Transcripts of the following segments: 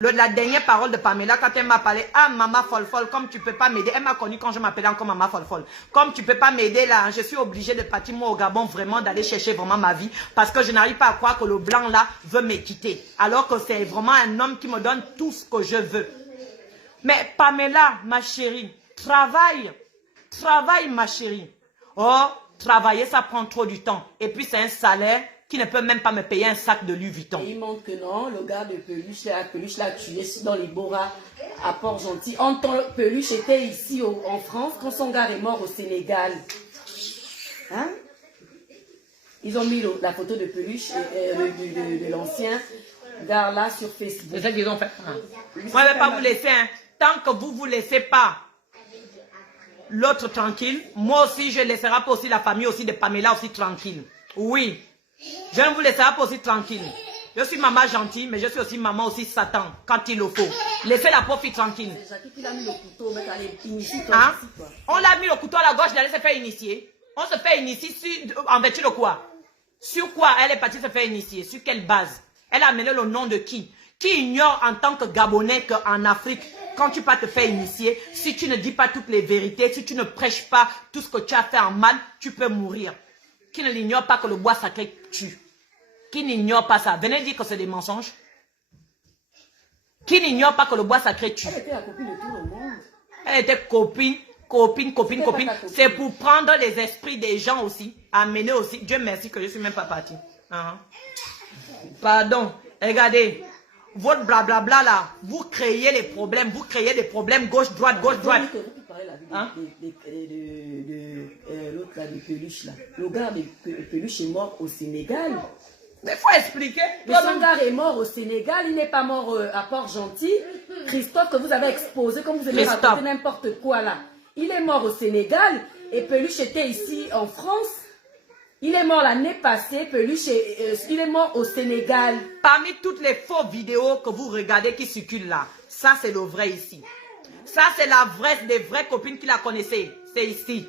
La dernière parole de Pamela, quand elle m'a parlé, ah maman folle folle, comme tu peux pas m'aider, elle m'a connue quand je m'appelais encore maman folle folle. Comme tu peux pas m'aider là, je suis obligée de partir moi au Gabon, vraiment d'aller chercher vraiment ma vie, parce que je n'arrive pas à croire que le blanc là veut me quitter, alors que c'est vraiment un homme qui me donne tout ce que je veux. Mais Pamela, ma chérie, travaille ma chérie. Oh, travailler ça prend trop du temps, et puis c'est un salaire qui ne peut même pas me payer un sac de Louis Vuitton. Et il montre que non, le gars de Peluche l'a tué dans les Boras à Port-Gentil. Peluche était ici en France quand son gars est mort au Sénégal. Hein? Ils ont mis la photo de Peluche de l'ancien gars là sur Facebook. C'est ça qu'ils ont fait. Moi, je ne vais pas vous laisser. Hein. Tant que vous ne vous laissez pas l'autre tranquille, moi aussi, je laisserai pas aussi la famille aussi de Pamela aussi tranquille. Oui. Je ne vous laisserai pas aussi tranquille. Je suis maman gentille, mais je suis aussi maman aussi Satan, quand il le faut. Laissez la pauvre fille tranquille. Hein? On l'a mis le couteau à la gauche, d'aller se faire initier. On se fait initier en vertu de quoi? Sur quoi elle est partie se faire initier? Sur quelle base? Elle a amené le nom de qui? Qui ignore en tant que Gabonais qu'en Afrique, quand tu vas te faire initier, si tu ne dis pas toutes les vérités, si tu ne prêches pas tout ce que tu as fait en mal, tu peux mourir. Qui ne l'ignore pas que le bois sacré tue? Qui n'ignore pas ça? Venez dire que c'est des mensonges. Qui n'ignore pas que le bois sacré tue? Elle était la copine de tout le monde. Elle était copine. C'est pour prendre les esprits des gens aussi. Amener aussi. Dieu merci que je ne suis même pas partie. Pardon. Regardez. Votre blablabla là, vous créez les problèmes. Vous créez des problèmes gauche, droite. Hein? L'autre là de Peluche là. Le gars de Peluche est mort au Sénégal. Mais il faut expliquer. Mais son gars est mort au Sénégal, il n'est pas mort à Port-Gentil. Christophe, que vous avez exposé, comme vous avez raconté n'importe quoi là. Il est mort au Sénégal et Peluche était ici en France. Il est mort l'année passée, Peluche, il est mort au Sénégal. Parmi toutes les fausses vidéos que vous regardez qui circulent là, ça c'est le vrai ici. Ça c'est la vraie, des vraies copines qui la connaissaient. C'est ici.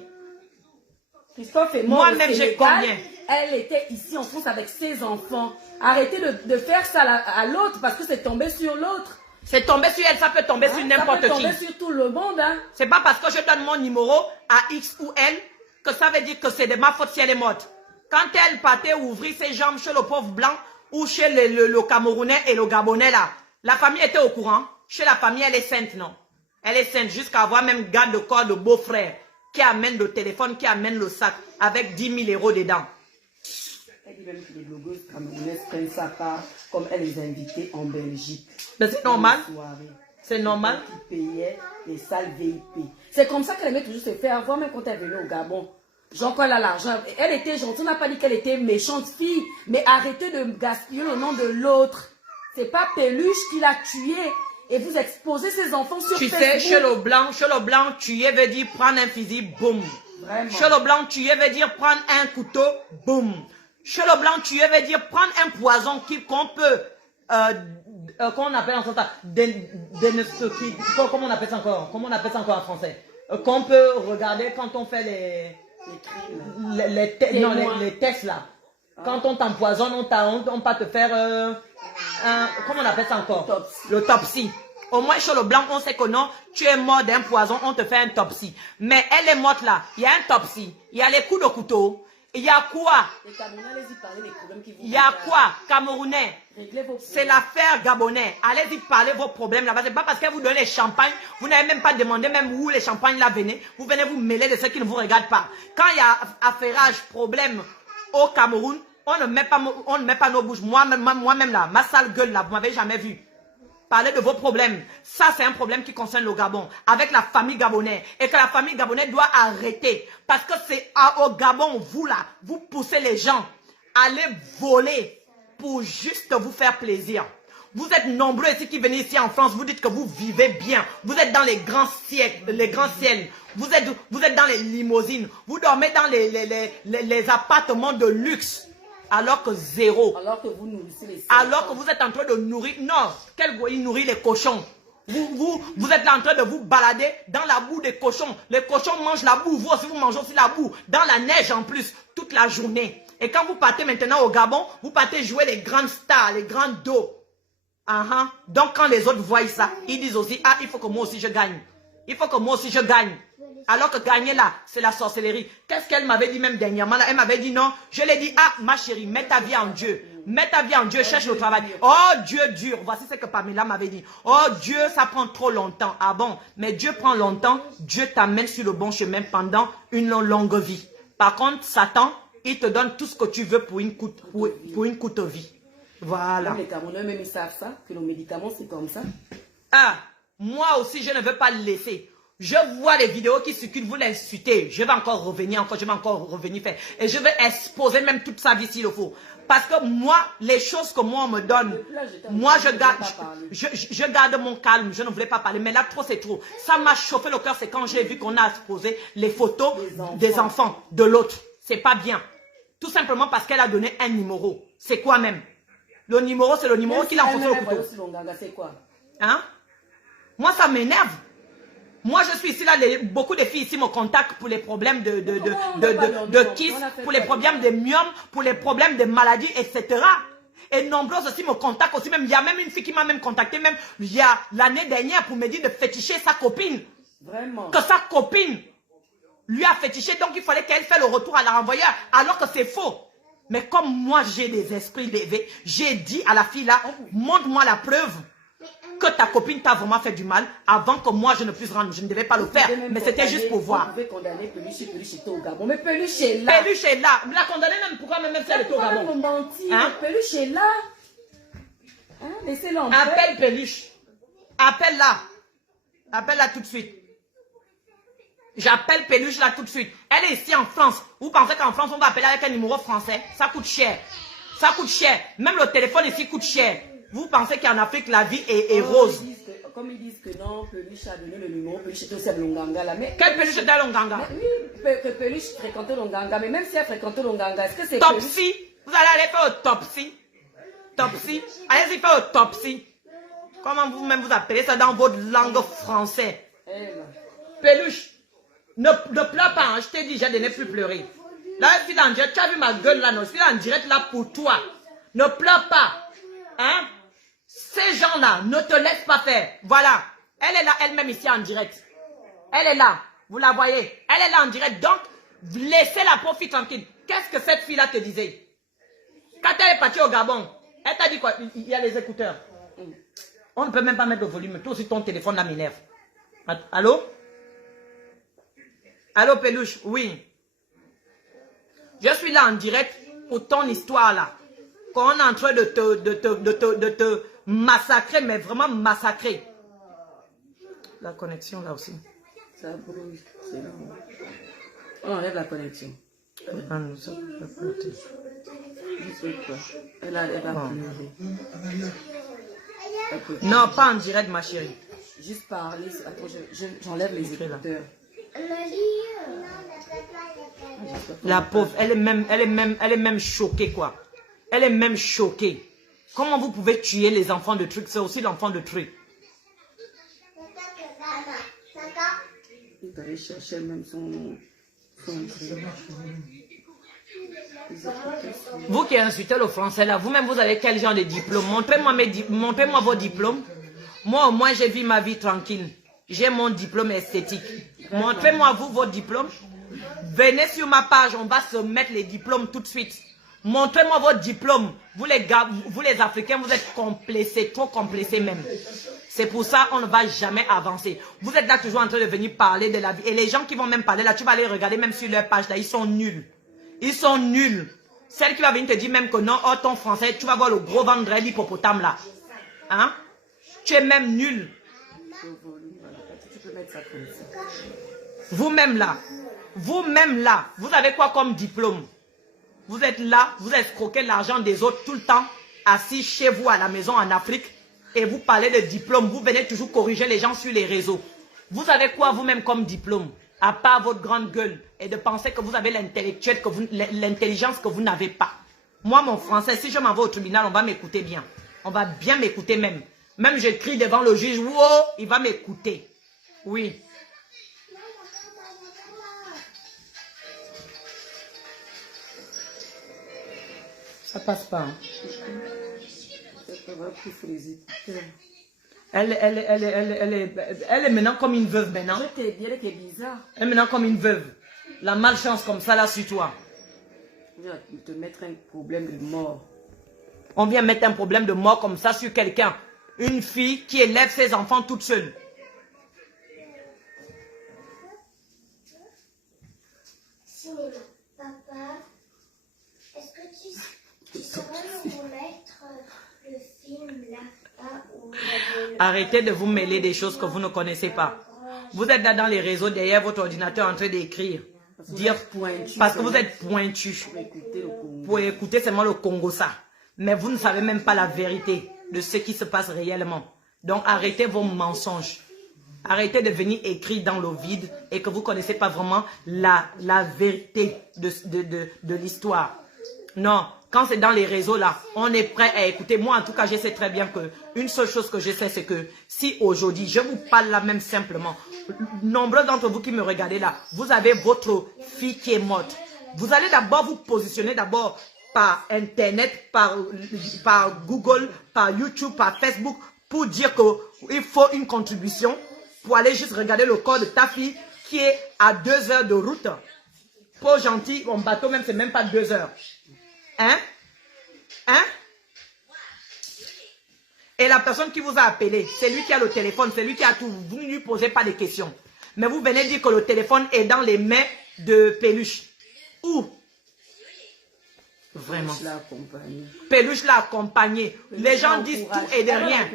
Christophe est mort moi-même, au Sénégal. J'ai combien? Elle était ici en France avec ses enfants. Arrêtez de faire ça à l'autre parce que c'est tombé sur l'autre. C'est tombé sur elle, ça peut tomber sur n'importe qui. Ça peut tomber sur tout le monde. Hein. C'est pas parce que je donne mon numéro à X ou L que ça veut dire que c'est de ma faute si elle est morte. Quand elle partait ouvrir ses jambes chez le pauvre blanc ou chez le Camerounais et le Gabonais là, la famille était au courant. Chez la famille, elle est sainte, non? Elle est sainte jusqu'à avoir même garde de corps de beau-frère qui amène le téléphone, qui amène le sac avec 10 000 € dedans. Elle dit même que les blogueuses camerounaises prennent sa part comme elle les invitait en Belgique. Mais c'est normal. C'est normal. Qui payait les salles VIP. C'est comme ça qu'elle aimait toujours se faire voir même quand elle venait au Gabon. Genre quand elle a l'argent. Elle était gentille. On n'a pas dit qu'elle était méchante fille. Mais arrêtez de gaspiller le nom de l'autre. C'est pas Peluche qui l'a tué. Et vous exposez ses enfants sur Facebook. Tu sais, chez le blanc, tuer veut dire prendre un fusil, boum. Vraiment. Chez le blanc, tuer veut dire prendre un couteau, boum. Chez le blanc, tuer veut dire prendre un poison qu'on peut, comment on appelle en français, comment on appelle ça encore? Comment on appelle ça encore en français? Qu'on peut regarder quand on fait les tests là. Quand on t'empoisonne, on va te faire comment on appelle ça encore? L'autopsie. Au moins chez le blanc, on sait que non, tu es mort d'un poison, on te fait un autopsie. Mais elle est morte là, il y a un autopsie, il y a les coups de couteau, il y a quoi? Il y a quoi? Camerounais. C'est l'affaire Gabonais. Allez-y parler vos problèmes là-bas. C'est pas parce qu'elle vous donne les champagnes, vous n'avez même pas demandé même où les champagnes là venaient. Vous venez vous mêler de ceux qui ne vous regardent pas. Quand il y a affairage, problème au Cameroun, on ne met pas nos bouches. Moi-même là, ma sale gueule là, vous m'avez jamais vu. Parlez de vos problèmes. Ça, c'est un problème qui concerne le Gabon. Avec la famille gabonaise. Et que la famille gabonaise doit arrêter. Parce que c'est au Gabon, vous là, vous poussez les gens à aller voler pour juste vous faire plaisir. Vous êtes nombreux ici qui venez ici en France. Vous dites que vous vivez bien. Vous êtes dans les grands ciels. Vous êtes dans les limousines. Vous dormez dans les appartements de luxe. Alors que zéro. Alors que vous nourrissez les alors que vous êtes en train de nourrir. Non, il nourrit les cochons. Vous êtes là en train de vous balader dans la boue des cochons. Les cochons mangent la boue. Vous aussi, vous mangez aussi la boue. Dans la neige en plus, toute la journée. Et quand vous partez maintenant au Gabon, vous partez jouer les grandes stars, les grandes dos. Donc, quand les autres voient ça, ils disent aussi, ah, il faut que moi aussi je gagne. Il faut que moi aussi je gagne. Alors que gagner là, c'est la sorcellerie. Qu'est-ce qu'elle m'avait dit même dernièrement là? Elle m'avait dit non. Je l'ai dit, ah, ma chérie, mets ta vie en Dieu. Mets ta vie en Dieu, cherche le travail. Oh, Dieu dur. Voici ce que Pamela m'avait dit. Oh, Dieu, ça prend trop longtemps. Ah bon? Mais Dieu prend longtemps. Dieu t'amène sur le bon chemin pendant une longue vie. Par contre, Satan, il te donne tout ce que tu veux pour une courte vie. Voilà. Même les Camerounais, même ils savent ça, que nos médicaments, c'est comme ça. Ah, moi aussi, je ne veux pas le laisser. Je vois les vidéos qui circulent, vous l'insultez. Je vais encore revenir, faire. Et je vais exposer même toute sa vie s'il le faut. Parce que moi, les choses que moi on me donne, moi je garde mon calme, je ne voulais pas parler. Mais là, trop c'est trop. Ça m'a chauffé le cœur, c'est quand j'ai vu qu'on a exposé les photos des enfants de l'autre. C'est pas bien. Tout simplement parce qu'elle a donné un numéro. C'est quoi même? Le numéro, c'est le numéro qu'il a enfoncé au couteau. C'est quoi? Hein? Moi, ça m'énerve. Moi, je suis ici, là, beaucoup de filles ici me contactent pour les problèmes de kiss, pour les problèmes de myome, pour les problèmes de maladies, etc. Et nombreuses aussi me contactent aussi. Même, il y a même une fille qui m'a même contacté, même il y a l'année dernière, pour me dire de féticher sa copine. Vraiment? Que sa copine lui a fétiché, donc il fallait qu'elle fasse le retour à la renvoyeur, alors que c'est faux. Mais comme moi, j'ai des esprits levés, j'ai dit à la fille là, montre-moi la preuve que ta copine t'a vraiment fait du mal avant que moi je ne puisse rendre. Je ne devais pas le faire, mais c'était juste pour voir. Vous pouvez condamner Peluche était au Gabon. Mais Peluche est là. Peluche est là. Vous la condamnez même pourquoi même si elle est au Gabon? Pourquoi mentir? Peluche est là. Hein? Laissez-le en paix. Appelle Peluche. Appelle-la. Appelle-la tout de suite. J'appelle Peluche là tout de suite. Elle est ici en France. Vous pensez qu'en France on va appeler avec un numéro français? Ça coûte cher. Ça coûte cher. Même le téléphone ici coûte cher. Vous pensez qu'en Afrique, la vie est rose? Comme ils disent que non, Peluche a donné le numéro, Peluche était aussi à Longanga là. Mais quel Peluche était à Longanga? Oui, que Peluche fréquentait Longanga. Mais même si elle fréquentait Longanga, est-ce que c'est Topsy? Vous allez aller faire autopsie. Topsy? Allez-y faire autopsie. Comment vous-même vous appelez ça dans votre langue française? Peluche, ne pleure pas. Hein. Je t'ai dit, j'ai donné plus pleurer. Là, je suis en direct. Tu as vu ma gueule là, non? Je suis en direct là pour toi. Ne pleure pas. Hein? Ces gens-là ne te laissent pas faire. Voilà. Elle est là, elle-même ici en direct. Elle est là. Vous la voyez. Elle est là en direct. Donc, laissez la pauvre fille tranquille. Qu'est-ce que cette fille-là te disait? Quand elle est partie au Gabon, elle t'a dit quoi? Il y a les écouteurs. On ne peut même pas mettre le volume. Toi aussi, ton téléphone là m'énerve. Allô? Allô, Peluche? Oui. Je suis là en direct pour ton histoire là. Qu'on est en train de te massacrer, mais vraiment massacrer. La connexion là aussi. Ça brouille. C'est là. On enlève la connexion. Ah, non, ça peut pas être. Je sais pas. Elle va pleurer. Non, pas en direct, ma chérie. Juste parler. Attends, j'enlève les écouteurs. La pauvre, elle est même choquée, quoi. Elle est même choquée. Comment vous pouvez tuer les enfants de trucs? C'est aussi l'enfant de trucs. Il devait chercher même son Vous qui insultez le français là, vous-même vous avez quel genre de diplôme? Montrez-moi vos diplômes. Moi au moins j'ai vu ma vie tranquille. J'ai mon diplôme esthétique. Montrez-moi vous vos diplômes. Venez sur ma page, on va se mettre les diplômes tout de suite. Montrez-moi votre diplôme. Vous les gars, vous les Africains, vous êtes complexés, trop complexés même. C'est pour ça qu'on ne va jamais avancer. Vous êtes là toujours en train de venir parler de la vie. Et les gens qui vont même parler là, tu vas aller regarder même sur leur page là, ils sont nuls. Ils sont nuls. Celle qui va venir te dire même que non, oh ton français, tu vas voir le gros ventre de l'hippopotame là. Hein? Tu es même nul. Vous-même là, vous avez quoi comme diplôme? Vous êtes là, vous escroquez l'argent des autres tout le temps, assis chez vous à la maison en Afrique, et vous parlez de diplôme, vous venez toujours corriger les gens sur les réseaux. Vous avez quoi vous-même comme diplôme? À part votre grande gueule et de penser que vous avez l'intelligence que vous n'avez pas. Moi, mon français, si je m'en vais au tribunal, on va m'écouter bien. On va bien m'écouter même. Même je crie devant le juge, wow, il va m'écouter. Oui. Ça passe pas. Hein. Elle est maintenant comme une veuve maintenant. Je te dirais que c'est bizarre. Elle est maintenant comme une veuve. La malchance comme ça là sur toi. On vient te mettre un problème de mort. On vient mettre un problème de mort comme ça sur quelqu'un. Une fille qui élève ses enfants toute seule. Papa, est-ce que tu saurais me remettre le film là où Arrêtez de vous mêler des choses que vous ne connaissez pas. Vous êtes là dans les réseaux derrière votre ordinateur en train d'écrire. Dire parce que vous êtes pointu. Pour écouter seulement le Congo ça. Mais vous ne savez même pas la vérité de ce qui se passe réellement. Donc arrêtez vos mensonges. Arrêtez de venir écrire dans le vide et que vous ne connaissez pas vraiment la vérité de l'histoire. Non, quand c'est dans les réseaux là, on est prêt à écouter. Moi en tout cas, je sais très bien que une seule chose que je sais, c'est que si aujourd'hui, je vous parle là même simplement, nombreux d'entre vous qui me regardez là, vous avez votre fille qui est morte. Vous allez d'abord vous positionner d'abord par Internet, par Google, par YouTube, par Facebook, pour dire qu'il faut une contribution pour aller juste regarder le corps de ta fille qui est à 2 heures de route. Pas gentil, en bateau même, c'est même pas 2 heures. Hein? Hein? Et la personne qui vous a appelé, c'est lui qui a le téléphone, c'est lui qui a tout. Vous ne lui posez pas de questions. Mais vous venez dire que le téléphone est dans les mains de Peluche. Où? Vraiment. Peluche l'a accompagné. Les gens disent tout et de rien.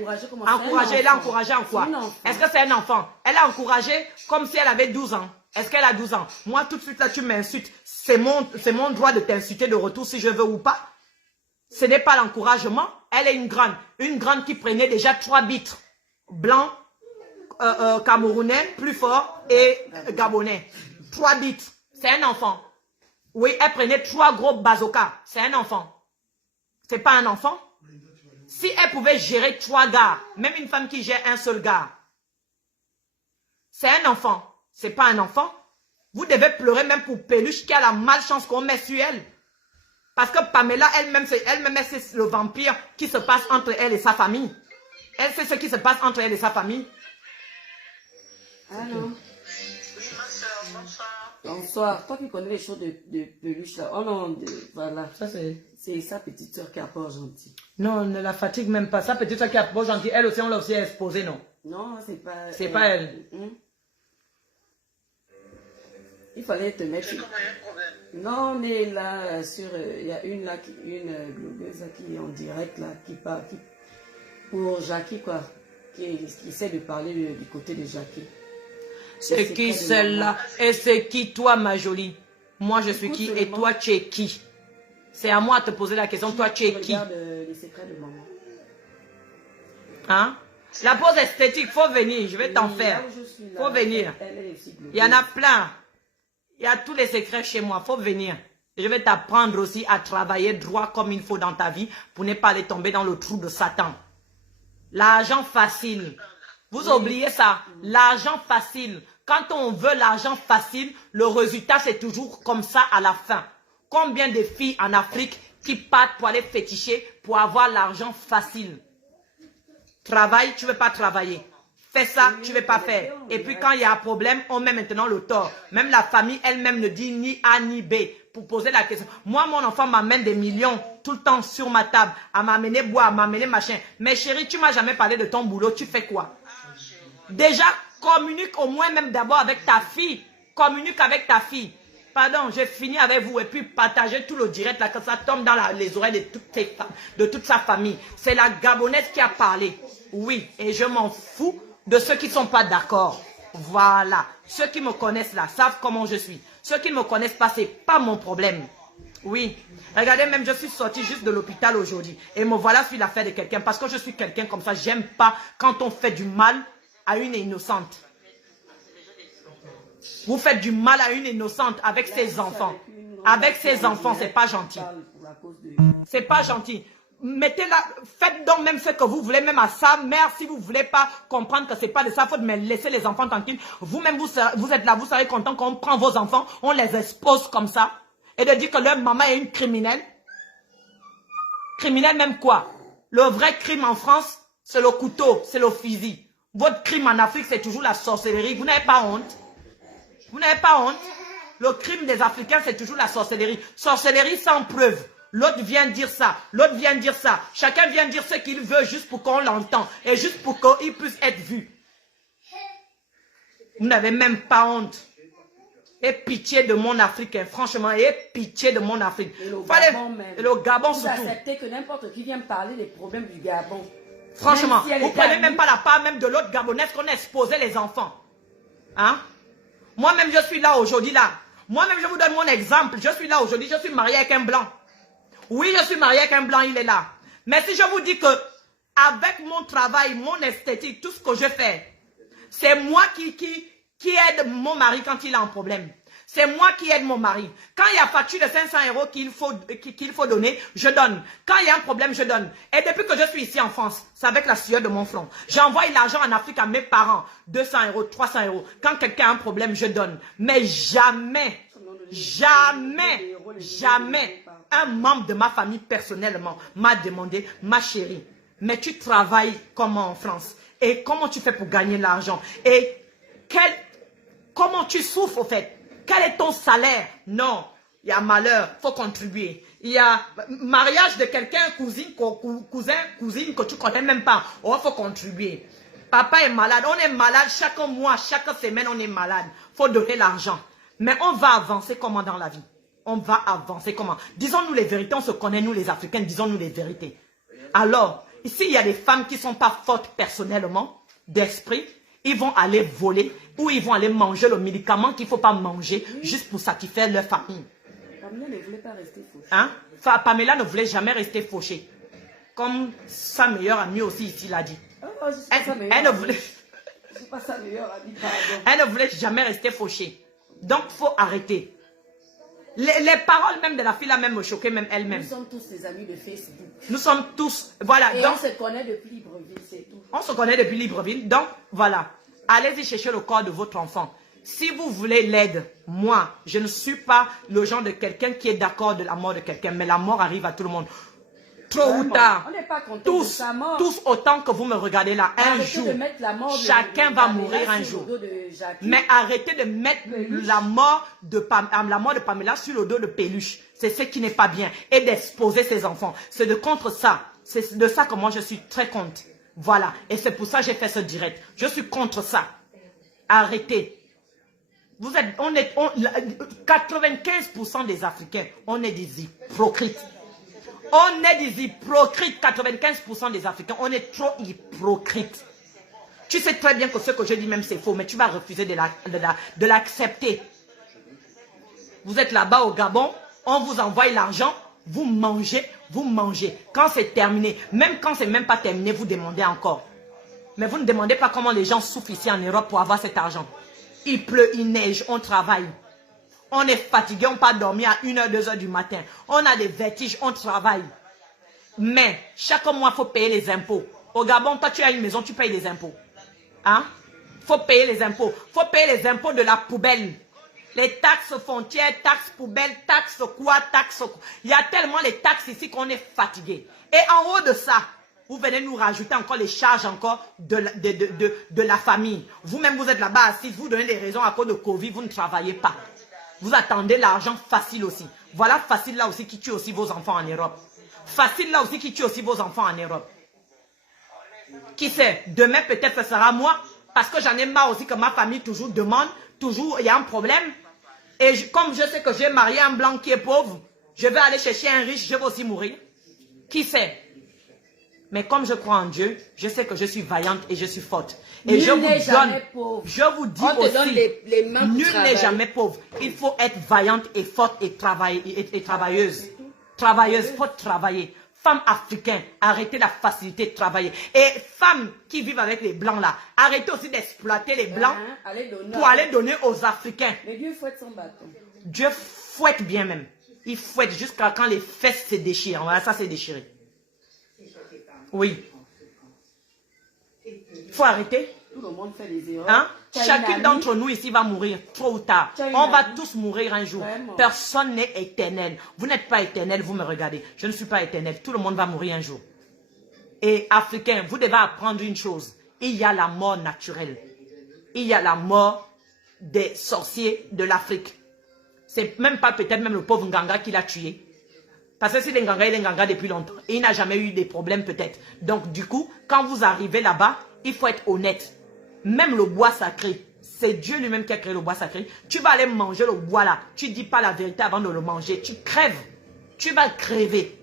Encourager, elle a encouragé en quoi? Est-ce que c'est un enfant? Elle a encouragé comme si elle avait 12 ans. Est-ce qu'elle a 12 ans? Moi, tout de suite, là, tu m'insultes. C'est mon droit de t'insulter de retour si je veux ou pas. Ce n'est pas l'encouragement. Elle est une grande qui prenait déjà 3 bitres. Blanc, camerounais, plus fort, et gabonais. 3 bitres. C'est un enfant. Oui, elle prenait 3 gros bazookas. C'est un enfant. C'est pas un enfant. Si elle pouvait gérer 3 gars, même une femme qui gère un seul gars, c'est un enfant. C'est pas un enfant. Vous devez pleurer même pour Peluche qui a la malchance qu'on met sur elle. Parce que Pamela, elle-même, c'est le vampire qui se passe entre elle et sa famille. Elle sait ce qui se passe entre elle et sa famille. Allô? Bonsoir. Toi qui connais les choses de Peluche là. Oh non, voilà. Ça c'est sa petite soeur qui a pas gentil. Non, ne la fatigue même pas. Sa petite soeur qui a pas gentil, elle aussi, on l'a aussi exposée, non? Non, c'est pas... C'est pas elle. Il fallait te mettre... Non, mais là, il y a une là, une blogueuse là, qui est en direct là, qui parle pour Jackie quoi, qui essaie de parler du côté de Jackie. C'est qui celle-là? Et c'est qui toi, ma jolie? Moi, je suis qui et toi, tu es qui? C'est à moi de te poser la question, toi, tu es qui? Regarde les secrets de maman. Hein? La pause esthétique, faut venir, je vais t'en faire. Faut venir. Il y en a plein. Il y a tous les secrets chez moi, faut venir. Je vais t'apprendre aussi à travailler droit comme il faut dans ta vie pour ne pas aller tomber dans le trou de Satan. L'argent facile. Vous oubliez ça, l'argent facile. Quand on veut l'argent facile, le résultat c'est toujours comme ça à la fin. Combien de filles en Afrique qui partent pour aller féticher pour avoir l'argent facile? Travaille, tu ne veux pas travailler. Fais ça, tu ne veux pas faire. Et puis quand il y a un problème, on met maintenant le tort. Même la famille elle-même ne dit ni A ni B pour poser la question. Moi, mon enfant m'amène des millions tout le temps sur ma table. À m'amener boire, à m'amener machin. Mais chérie, tu ne m'as jamais parlé de ton boulot. Tu fais quoi? Déjà, communique au moins même d'abord avec ta fille. Communique avec ta fille. Pardon, j'ai fini avec vous et puis partagez tout le direct là que ça tombe dans les oreilles de toute sa famille. C'est la Gabonaise qui a parlé. Oui, et je m'en fous de ceux qui ne sont pas d'accord. Voilà. Ceux qui me connaissent là savent comment je suis. Ceux qui ne me connaissent pas, ce n'est pas mon problème. Oui. Regardez, même je suis sortie juste de l'hôpital aujourd'hui. Et me voilà sur l'affaire de quelqu'un. Parce que je suis quelqu'un comme ça. J'aime pas quand on fait du mal à une innocente. Vous faites du mal à une innocente avec ses enfants. Avec ses enfants, c'est pas gentil. C'est pas gentil. Mettez-la, faites donc même ce que vous voulez, même à sa mère, si vous ne voulez pas comprendre que ce n'est pas de sa faute, mais laissez les enfants tranquilles. Vous-même, vous êtes là, vous serez content qu'on prend vos enfants, on les expose comme ça, et de dire que leur maman est une criminelle. Criminelle même quoi? Le vrai crime en France, c'est le couteau, c'est le fusil. Votre crime en Afrique, c'est toujours la sorcellerie. Vous n'avez pas honte? Vous n'avez pas honte? Le crime des Africains, c'est toujours la sorcellerie. Sorcellerie sans preuve. L'autre vient dire ça, l'autre vient dire ça. Chacun vient dire ce qu'il veut juste pour qu'on l'entende et juste pour qu'il puisse être vu. Vous n'avez même pas honte. Et pitié de mon Afrique, hein. Franchement, et pitié de mon Afrique. Et le Gabon surtout. Vous acceptez que n'importe qui vient parler des problèmes du Gabon. Franchement, si vous ne prenez même pas la part même de l'autre Gabonaise qu'on a exposé les enfants. Hein? Moi-même, je suis là aujourd'hui, là. Moi-même, je vous donne mon exemple. Je suis là aujourd'hui, je suis marié avec un blanc. Oui, je suis marié avec un blanc, il est là. Mais si je vous dis que, avec mon travail, mon esthétique, tout ce que je fais, c'est moi qui aide mon mari quand il a un problème. C'est moi qui aide mon mari. Quand il y a facture de 500 € qu'il faut donner, je donne. Quand il y a un problème, je donne. Et depuis que je suis ici en France, c'est avec la sueur de mon front. J'envoie l'argent en Afrique à mes parents. 200 €, 300 €. Quand quelqu'un a un problème, je donne. Mais jamais, jamais, jamais, un membre de ma famille personnellement m'a demandé, ma chérie, mais tu travailles comment en France? Et comment tu fais pour gagner l'argent? Et comment tu souffres au fait? Quel est ton salaire? Non, il y a malheur, il faut contribuer. Il y a mariage de quelqu'un, cousin, cousine que tu ne connais même pas. Oh, il faut contribuer. Papa est malade, on est malade chaque mois, chaque semaine, on est malade. Il faut donner l'argent. Mais on va avancer comment dans la vie? On va avancer comment? Disons-nous les vérités, on se connaît, nous les Africains, disons-nous les vérités. Alors, ici, il y a des femmes qui ne sont pas fortes personnellement, d'esprit. Ils vont aller voler ou ils vont aller manger le médicament qu'il ne faut pas manger juste pour satisfaire leur famille. Pamela ne voulait pas rester fauchée. Hein? Pamela ne voulait jamais rester fauchée. Comme sa meilleure amie aussi ici l'a dit. Oh, Elle ne voulait... C'est pas sa meilleure amie, pardon. Elle ne voulait jamais rester fauchée. Donc, il faut arrêter. Les paroles même de la fille là même me choquaient même elle-même. Nous sommes tous des amis de Facebook. Nous sommes tous, voilà. Et donc, on se connaît depuis Libreville, c'est tout. On se connaît depuis Libreville. Donc, voilà. Allez-y chercher le corps de votre enfant. Si vous voulez l'aide, moi, je ne suis pas le genre de quelqu'un qui est d'accord de la mort de quelqu'un. Mais la mort arrive à tout le monde. Tôt ou tard. On n'est pas content de sa mort. Tous autant que vous me regardez là, un jour, chacun va mourir un jour. Mais arrêtez de mettre la mort de Pamela sur le dos de Peluche. C'est ce qui n'est pas bien. Et d'exposer ses enfants. C'est de contre ça. C'est de ça que moi je suis très contre. Voilà. Et c'est pour ça que j'ai fait ce direct. Je suis contre ça. Arrêtez. 95% des Africains, on est des hypocrites. On est des hypocrites, 95% des Africains. On est trop hypocrites. Tu sais très bien que ce que je dis même c'est faux, mais tu vas refuser de l'accepter. Vous êtes là-bas au Gabon, on vous envoie l'argent, vous mangez, vous mangez. Quand c'est terminé, même quand c'est même pas terminé, vous demandez encore. Mais vous ne demandez pas comment les gens souffrent ici en Europe pour avoir cet argent. Il pleut, il neige, on travaille. On est fatigué, on ne peut pas dormir à 1h, 2h du matin. On a des vertiges, on travaille. Mais chaque mois, il faut payer les impôts. Au Gabon, toi, tu as une maison, tu payes les impôts. Hein? Il faut payer les impôts. Il faut payer les impôts de la poubelle. Les taxes foncières, taxes poubelles, taxes quoi, taxes quoi. Il y a tellement les taxes ici qu'on est fatigué. Et en haut de ça, vous venez nous rajouter encore les charges encore de la famille. Vous-même, vous êtes là-bas assis, vous donnez des raisons à cause de Covid, vous ne travaillez pas. Vous attendez l'argent facile aussi. Voilà facile là aussi qui tue aussi vos enfants en Europe. Facile là aussi qui tue aussi vos enfants en Europe. Qui sait, demain peut-être ce sera moi. Parce que j'en ai marre aussi que ma famille toujours demande. Toujours il y a un problème. Et comme je sais que j'ai marié un blanc qui est pauvre. Je vais aller chercher un riche, je vais aussi mourir. Qui sait? Mais comme je crois en Dieu, je sais que je suis vaillante et je suis forte. Et je vous dis aussi, nul n'est jamais pauvre. Il faut être vaillante et forte et travailleuse. Travailleuse, il faut travailler. Femmes africaines, arrêtez la facilité de travailler. Et femmes qui vivent avec les blancs là, arrêtez aussi d'exploiter les blancs pour aller donner aux Africains. Mais Dieu fouette son bâton. Dieu fouette bien même. Il fouette jusqu'à quand les fesses se déchirent. Voilà, ça c'est déchiré. Oui. Il faut arrêter. Tout le monde fait des erreurs. Hein? Chacun d'entre nous ici va mourir, tôt ou tard. On va tous mourir un jour. Vraiment. Personne n'est éternel. Vous n'êtes pas éternel, vous me regardez. Je ne suis pas éternel. Tout le monde va mourir un jour. et africains, vous devez apprendre une chose. Il y a la mort naturelle. Il y a la mort des sorciers de l'Afrique. C'est même pas peut-être même le pauvre Nganga qui l'a tué. Parce que c'est Nganga, il est Nganga depuis longtemps. Et il n'a jamais eu des problèmes peut-être. Donc du coup, quand vous arrivez là-bas, il faut être honnête. Même le bois sacré, c'est Dieu lui-même qui a créé le bois sacré. Tu vas aller manger le bois là. Tu ne dis pas la vérité avant de le manger. Tu crèves. Tu vas crever.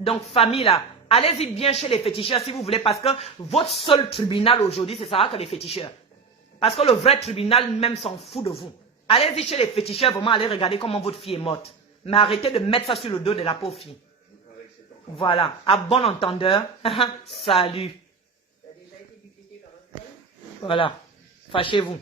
Donc famille là, allez-y bien chez les féticheurs si vous voulez. Parce que votre seul tribunal aujourd'hui, c'est ça que les féticheurs. Parce que le vrai tribunal même s'en fout de vous. Allez-y chez les féticheurs, vraiment allez regarder comment votre fille est morte. Mais arrêtez de mettre ça sur le dos de la pauvre fille. Voilà. À bon entendeur. Salut. Voilà. Fâchez-vous.